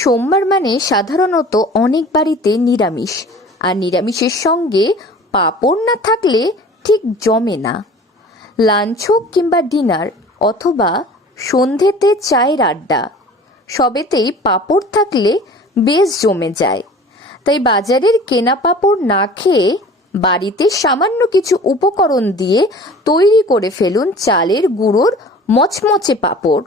সোমবার মানে সাধারণত অনেক বাড়িতে নিরামিষ, আর নিরামিষের সঙ্গে পাঁপড় না থাকলে ঠিক জমে না। লাঞ্চ হোক কিংবা ডিনার অথবা সন্ধেতে চায়ের আড্ডা, সবেতেই পাঁপড় থাকলে বেশ জমে যায়। তাই বাজারের কেনা পাঁপড় না খেয়ে বাড়িতে সামান্য কিছু উপকরণ দিয়ে তৈরি করে ফেলুন চালের গুঁড়োর মচমচে পাঁপড়।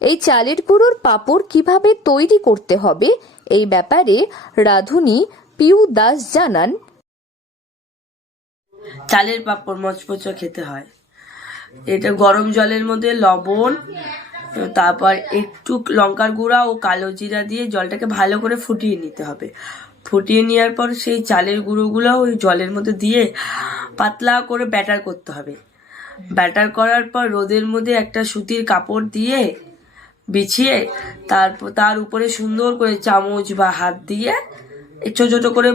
এই চালের গুঁড়োর পাঁপড় কিভাবে তৈরি করতে হবে এই ব্যাপারে রাঁধুনি পিউ দাস জানান। চালের পাঁপড় মচমচে খেতে হয়। এটা গরম জলের মধ্যে লবণ, তারপর একটু লঙ্কার গুঁড়া ও কালো জিরা দিয়ে জলটাকে ভালো করে ফুটিয়ে নিতে হবে। ফুটিয়ে নেওয়ার পর সেই চালের গুঁড়োগুলো ওই জলের মধ্যে দিয়ে পাতলা করে ব্যাটার করতে হবে। ব্যাটার করার পর রোদের মধ্যে একটা সুতির কাপড় দিয়ে বিছিয়ে তার উপরে সুন্দর করে চামচ বা হাত দিয়ে ছোট ছোট করে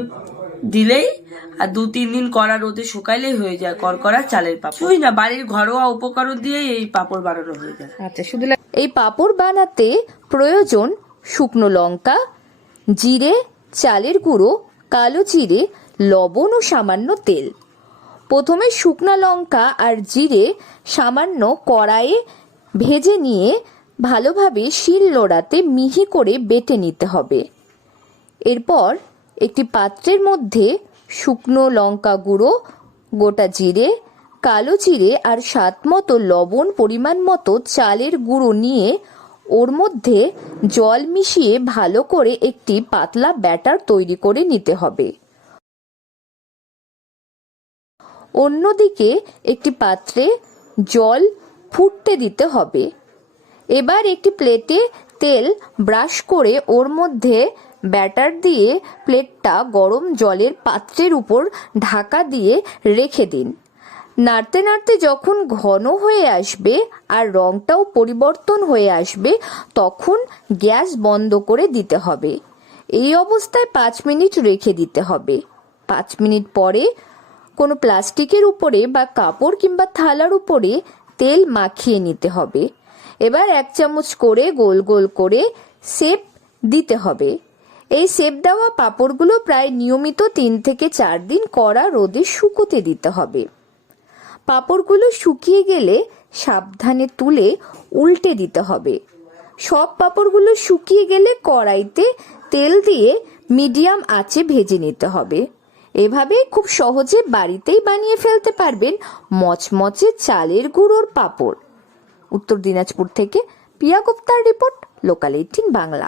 দিলেই আর 2-3 দিন কড়া রোদে শুকাইলেই হয়ে যায় করকরা চালের পাঁপড়। না, বাড়ির ঘরোয়া উপকরণ দিয়েই এই পাঁপড় বানানো হয়ে যায়। আচ্ছা, শুধু এই পাঁপড় বানাতে প্রয়োজন শুকনো লঙ্কা, জিরে, চালের গুঁড়ো, কালো জিরে, লবণ ও সামান্য তেল। প্রথমে শুকনো লঙ্কা আর জিরে সামান্য কড়াইয়ে ভেজে নিয়ে ভালোভাবে শিলনোড়াতে মিহি করে বেটে নিতে হবে। এরপর একটি পাত্রের মধ্যে শুকনো লঙ্কা গুঁড়ো, গোটা জিরে, কালো জিরে আর স্বাদ মতো লবণ, পরিমাণ মতো চালের গুঁড়ো নিয়ে ওর মধ্যে জল মিশিয়ে ভালো করে একটি পাতলা ব্যাটার তৈরি করে নিতে হবে। অন্যদিকে একটি পাত্রে জল ফুটতে দিতে হবে। এবার একটি প্লেটে তেল ব্রাশ করে ওর মধ্যে ব্যাটার দিয়ে প্লেটটা গরম জলের পাত্রের উপর ঢাকা দিয়ে রেখে দিন। নাড়তে নাড়তে যখন ঘন হয়ে আসবে আর রংটাও পরিবর্তন হয়ে আসবে তখন গ্যাস বন্ধ করে দিতে হবে। এই অবস্থায় 5 মিনিট রেখে দিতে হবে। 5 মিনিট পরে কোনো প্লাস্টিকের উপরে বা কাপড় কিংবা থালার উপরে তেল মাখিয়ে নিতে হবে। এবার 1 চামচ করে গোল গোল করে শেপ দিতে হবে। এই শেপ দেওয়া পাঁপড়গুলো প্রায় নিয়মিত 3 থেকে 4 দিন কড়া রোদে শুকোতে দিতে হবে। পাঁপড়গুলো শুকিয়ে গেলে সাবধানে তুলে উল্টে দিতে হবে। সব পাঁপড়গুলো শুকিয়ে গেলে কড়াইতে তেল দিয়ে মিডিয়াম আঁচে ভেজে নিতে হবে। এভাবে খুব সহজে বাড়িতেই বানিয়ে ফেলতে পারবেন মচমচে চালের গুঁড়োর পাঁপড়। উত্তর দিনাজপুর থেকে পিয়া গুপ্তার রিপোর্ট, লোকাল 18 বাংলা।